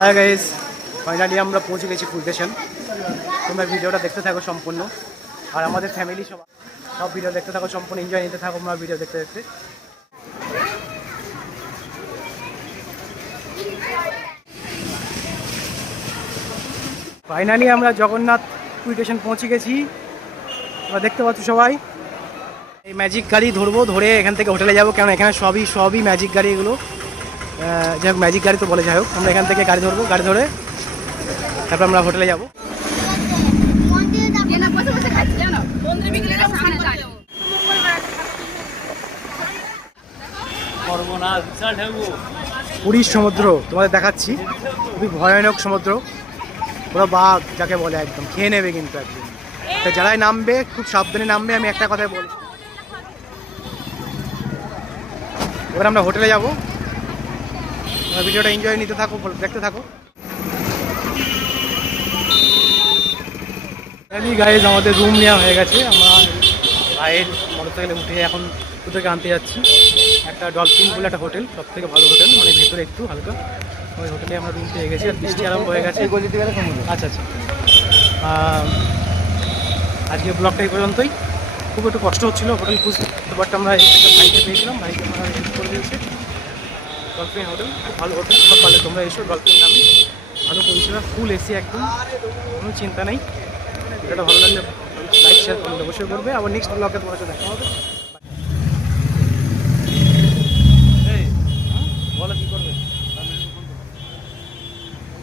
Hi guys, finally আমরা পৌঁছে গেছি ফুল স্টেশন। তোমরা ভিডিওটা দেখতে থাকো সম্পূর্ণ, আর আমাদের ফ্যামিলি সব ভিডিও দেখতে থাকো সম্পূর্ণ, এনজয় নিতে থাকো আমরা ভিডিও দেখতে দেখতে। ফাইনালি আমরা জগন্নাথ ফুল স্টেশন পৌঁছে গেছি। তোমরা দেখতে পাচ্ছ সবাই। এই ম্যাজিক গাড়ি ধরবো, ধরে এখান থেকে হোটেলে যাবো, কারণ এখানে সবই ম্যাজিক গাড়ি। এগুলো যাই হোক, ম্যাজিক গাড়ি তো বলে, যাই হোক আমরা এখান থেকে গাড়ি ধরবো, গাড়ি ধরে তারপর আমরা হোটেলে যাবো। পুরীর সমুদ্র তোমাদের দেখাচ্ছি, খুবই ভয়ানক সমুদ্র, পুরো বাঘ যাকে বলে, একদম খেয়ে নেবে কিন্তু একদম। যারাই নামবে খুব সাবধানে নামবে, আমি একটা কথাই বলছি। এবার আমরা হোটেলে যাবো, ভিডিওটা এনজয় নিতে থাকো, দেখতে থাকো। গাইজ আমাদের রুম নেওয়া হয়ে গেছে, আমরা ভাইয়ের মোটরসাইকেলে উঠে এখন থেকে আনতে যাচ্ছি। একটা ডলফিন বলে একটা হোটেল, সব থেকে ভালো হোটেল, মানে ভেতরে একটু হালকা, ওই হোটেলে আমরা রুম পেয়ে গেছি। আর বৃষ্টি আরম্ভ হয়ে গেছে। আচ্ছা আচ্ছা, আজকে ব্লগটা এই পর্যন্তই। খুব একটু কষ্ট হচ্ছিলো হোটেল খুঁজতে, বাট আমরা একটা ভাইকে পেয়েছিলাম, ভাইকে আমরা হেল্প করে দিয়েছি। ডলফিন হোটেল খুব ভালো হোটেল, সব পারলে তোমরা এসো। ডলফিন নামে ভালো পরিষেবা, ফুল এসি একদম, কোনো চিন্তা নেই। এটা ভালো লাগলে লাইক শেয়ার করলে অবশ্যই করবে। আবার নেক্সট ব্লগে তোমার সাথে দেখা হবে।